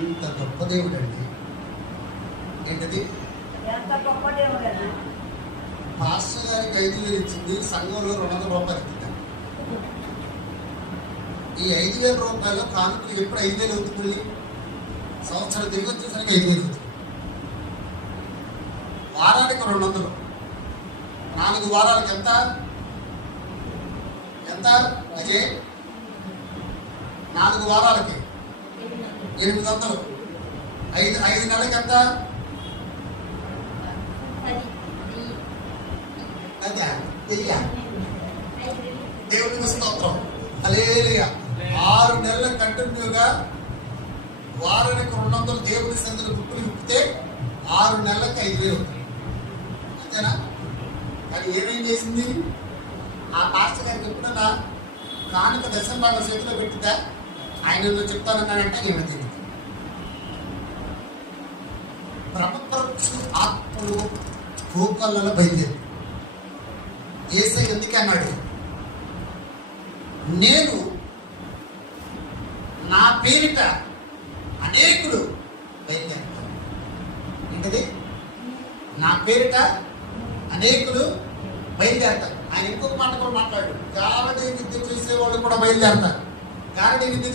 ఎంత గొప్ప దేవుడు అండి. ఏంటది? పాస్టర్ గారికి 5,000 ఇచ్చింది, సంఘంలో 200 రూపాయలు ఇచ్చింది. ఈ 5,000 రూపాయలు కానుకలు ఎప్పుడు 5,000 అవుతుంది? సంవత్సరం తిరిగి వచ్చేసరికి 5,000 అవుతుంది. వారానికి 200, 4 వారాలకు ఎంత? అదే 4 వారాలకి 800. 5 నెలలకి ఎంత? అదే దేవునికి స్తోత్రం. హల్లెలూయా. 6 నెలల కంటిన్యూగా వారానికి 200 దేవుని సందులో బుక్కులు విప్పితే 6 నెలలకు 5,000 అవుతుంది. అంతేనా? కానీ ఏమేం చేసింది? ఆ పాస్టర్ గారికి ఎప్పుడన్నా కానుక దశంభాగం చేతిలో పెట్టిద్దా? ఆయన చెప్తానన్నాడంటే ఏమైంది? బ్రహ్మప్రభు ఆత్మలు భూకళ్ళలో బయలుదేరి యేసయ్య ఎందుకు అన్నాడు? నేను నా పేరిట అనేకులు బయలుదేరుతాను. ఏంటది? నా పేరిట అనేకులు బయలుదేరతారు. ఆయన ఇంకొక మాట కూడా మాట్లాడు. గారడీ విద్య చేసేవాళ్ళు కూడా బయలుదేరతారు. గారడీ విద్య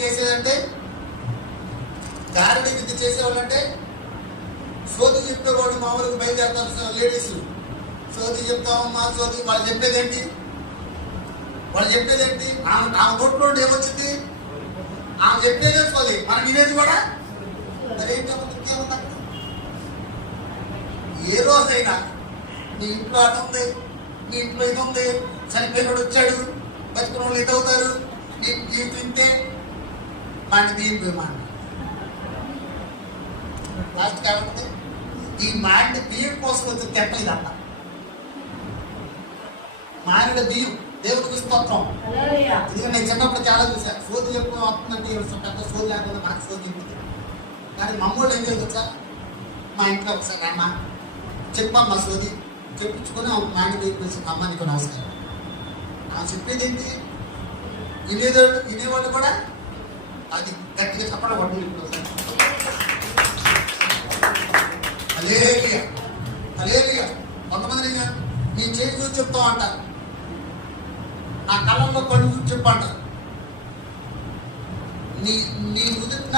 చేసేవాళ్ళు అంటే సోది చెప్పేవాడు మామూలుగా బయలుదేరతారు. లేడీస్ సోది చెప్తామమ్మా, సోది వాళ్ళు చెప్పేదేంటి? ఆమె నోట్లో ఏమొచ్చింది? ఆమె చెప్పేదే సోది, మనం వినేది కూడా మరేంటి? ఏ రోజైనా నీ ఇంట్లో అది ఉంది, నీ ఇంట్లో ఇది ఉంది, చనిపోయినోడు వచ్చాడు, బతికిన వాళ్ళు ఇది అవుతారు, నీ తింటే మాట దీని మాట లాస్ట్ కాబట్టి ఈ మాండి బియ్యం కోసం వచ్చి తెప్పలేదన్న మానిన బియ్యం దేవుడికి స్తోత్రం. ఇది నేను చిన్నప్పుడు చాలా చూసాను. సోది చెప్పు వస్తుందంటే పెద్ద సోది లేకుండా నాకు సోది చెప్పింది. కానీ మమ్మల్ని ఏం చేయొచ్చా? మా ఇంట్లో ఒకసారి అమ్మ చెప్పమ్మా సోది చెప్పించుకొని మాండి బియ్యం పిలిచి అమ్మ నీకు నమస్కారం. ఆమె చెప్పేది ఏంటి? వినేవాళ్ళు కూడా అది గట్టిగా చెప్పడం పట్టు. హల్లెలూయా. కొంతమంది నీ చేయి చూసి చెప్తావు అంటారు, నా కళ్ళల్లో కళ్ళు చూసి చెప్పు అంటారు. నీ నుదుటిన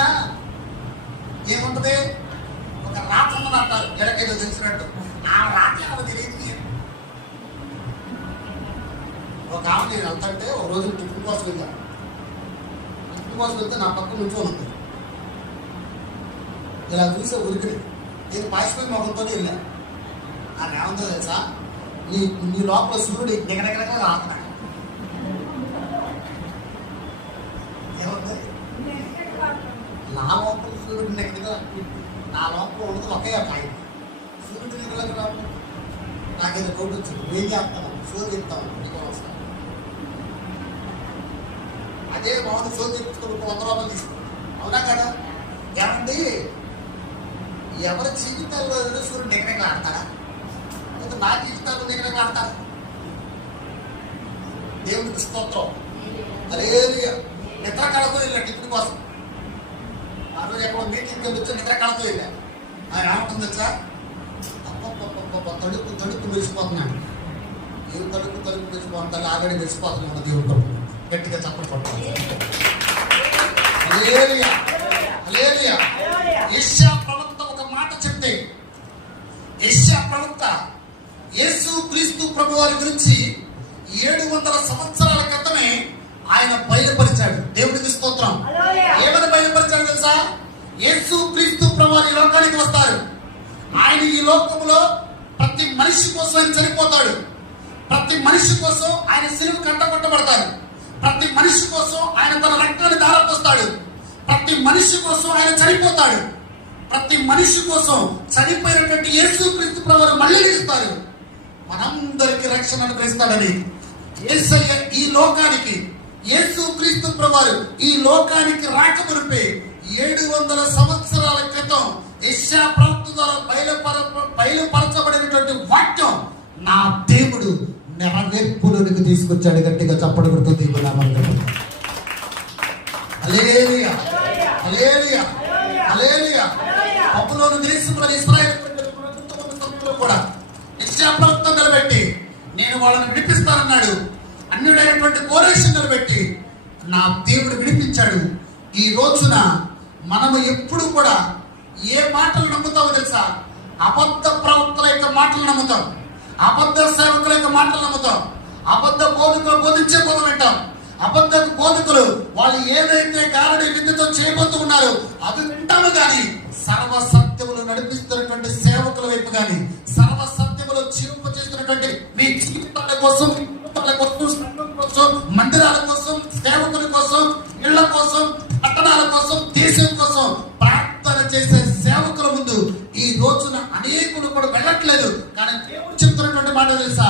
ఏముంటది? ఒక రాత్రమని అంటారు, ఎడకేదో తెలిసినట్టు. ఆ రాత్రి ఆమె తెలియదు. ఒక ఆమె నేను వెళ్తాంటే ఒక రోజు టిఫిన్ కోసం వెళ్తే నా పక్క నుంచో ఉంది. ఇలా చూసే ఉరికి నేను పాసిపోయి మొగంతోనే వెళ్ళాను. నాకు ఏముందో తెలుసా? నీ లోపల సూర్యుడు నిగనగనగా రాస్తున్నాడు. ఏముంది? నా లోపల సూర్యుడు నిగనగా, నా లోపల ఉన్నది ఒకే పాయింట్. సూర్యుడు నిగనగ రాకుండా నాకేదో కోటి వచ్చింది. ఏం చేస్తాను? సూర్యుడు చెప్తాను, నీకు వస్తాను. అదే బాగుంది. సూర్యుడు చెప్పించుకుని 100 రూపాయలు తీసుకుంటాను. అవునా కదా? ఏమండి, ఎవరి జీవితాల్లో సూర్యుడు నిగనగా ఆడతారా? లేదా నా జీవితాల్లో నిగనగా ఆడతారా? దేవునికి స్తోత్రం. హల్లెలూయా. నిద్ర కళతో వెళ్ళాడు టిఫిన్ కోసం. ఆ రోజు ఎక్కడ మీటింగ్కి వచ్చి నిద్ర కళతో వెళ్ళా. ఆయన ఏమంటుంది తెలుసా? తడుపు మెరిసిపోతున్నాడు. ఏం తడుపు మెరిసిపోతాడు? ఆల్రెడీ మెరిసిపోతున్నాడు. దేవుడు గట్టిగా చప్పట్లు కొట్టాలి. హల్లెలూయా. హల్లెలూయా. యెషయా ప్రవక్త ఒక మాట చెప్తే, యెషయా ప్రవక్త యేసు క్రీస్తు ప్రభు వారి గురించి 700 సంవత్సరాల క్రితమే ఆయన బయలుపరిచాడు. దేవుడికి స్తోత్రం. ఏమని బయలుపరిచాడు తెలుసా? యేసు క్రీస్తు ప్రభు వారి లోకానికి వస్తారు. ఆయన ఈ లోకంలో ప్రతి మనిషి కోసం ఆయన చనిపోతాడు. ప్రతి మనిషి కోసం ఆయన సిలువ కట్టబడతాడు. ప్రతి మనిషి కోసం ఆయన తన రక్తాన్ని ధారపోస్తాడు. ప్రతి మనిషి కోసం ఆయన చనిపోతాడు. ప్రతి మనిషి కోసం చనిపోయినటువంటి యేసు క్రీస్తు ప్రభువు మళ్ళీ ఇస్తారు. మనందరికీ రక్షణ అనుగ్రహిస్తాడని యేసయ్య ఈ లోకానికి, యేసు క్రీస్తు ప్రభువు ఈ లోకానికి రాకమునిపే 700 సంవత్సరాల క్రితం యెషయా ప్రవక్త ద్వారా బయలుపరచబడినటువంటి వాక్యం నా దేవుడు నెరవేర్పులోనికి తీసుకొచ్చాడు. గట్టిగా చప్పట్లు కొడుతూ దేవుడు నామములో హల్లెలూయా. హల్లెలూయా. హల్లెలూయా. బబులోను దేశంలో ఇశ్రాయేలు ప్రజలు కూడా యెషయా ప్రవక్త నిలబెట్టి నేను వాళ్ళని విడిపిస్తానన్నాడు. అన్యుడైనటువంటి కోరేషు నిలబెట్టి నా దేవుడు విడిపించాడు. ఈ రోజున మనము ఎప్పుడు కూడా ఏ మాటలు నమ్ముతామో తెలుసా? అబద్ధ ప్రవక్తల యొక్క మాటలు నమ్ముతాం, అబద్ధ సేవకుల యొక్క మాటలు నమ్ముతాం, అబద్ధ బోధకులు బోధించే బోధన వింటాం. అబద్ధ బోధకులు వాళ్ళు ఏదైతే గారడి విద్యతో చేయబోతూ ఉన్నారో అవి వింటాము. కానీ సర్వ సత్యములు నడిపిస్తున్నటువంటి సేవకుల వైపు కానీ సర్వ సత్యములు జీవింప చేస్తున్నటువంటి మీ జీవితాల కోసం, సంఘం కోసం, మందిరాల కోసం, సేవకుల కోసం, ఇళ్ల కోసం, పట్టణాల కోసం, దేశం కోసం ప్రార్థన చేసే సేవకుల ముందు ఈ రోజున అనేకులు కూడా వెళ్ళట్లేదు. కానీ దేవుడు చెప్తున్నటువంటి మాట తెలుసా?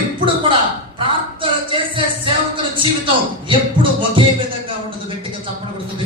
ఎప్పుడు కూడా ప్రార్థన చేసే సేవకుల జీవితం ఎప్పుడు ఒకే విధంగా ఉండదు. గట్టిగా చప్పట్లు కొడుతుంది.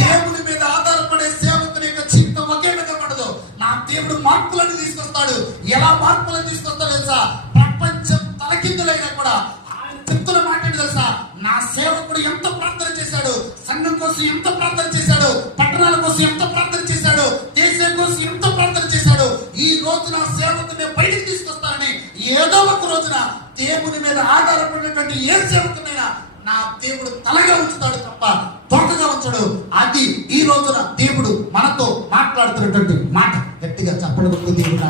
దేవుని మీద ఆధారపడే సేవకుని యొక్క జీవితం ఒకే విధంగా ఉండదు. నా దేవుడు మార్పులను తీసుకొస్తాడు. ఎలా మార్పులను తీసుకొస్తాడు తెలుసా? ప్రపంచం తలకిందులైనా కూడా ఆయన చెప్తున్న మాట ఏంటి తెలుసా? నా సేవకుడు ఎంత ప్రార్థన చేశాడు, సంఘం కోసం ఎంత ప్రార్థన చేశాడు, పట్టణాల కోసం ఎంత ప్రార్థన చేశాడు, దేశం కోసం ఎంత ప్రార్థన చేశాడు. ఈ రోజు నా సేవకుని బయటికి తీసుకొస్తానని ఏదో ఒక రోజున దేవుని మీద ఆధారపడినటువంటి ఏ సేవకునైనా నా దేవుడు తలగా ఉంచుతాడు తప్ప తోకగా ఉంచడు. అది ఈ రోజున దేవుడు మనతో మాట్లాడుతున్నటువంటి మాట. గట్టిగా చెప్పడం దేవుడు.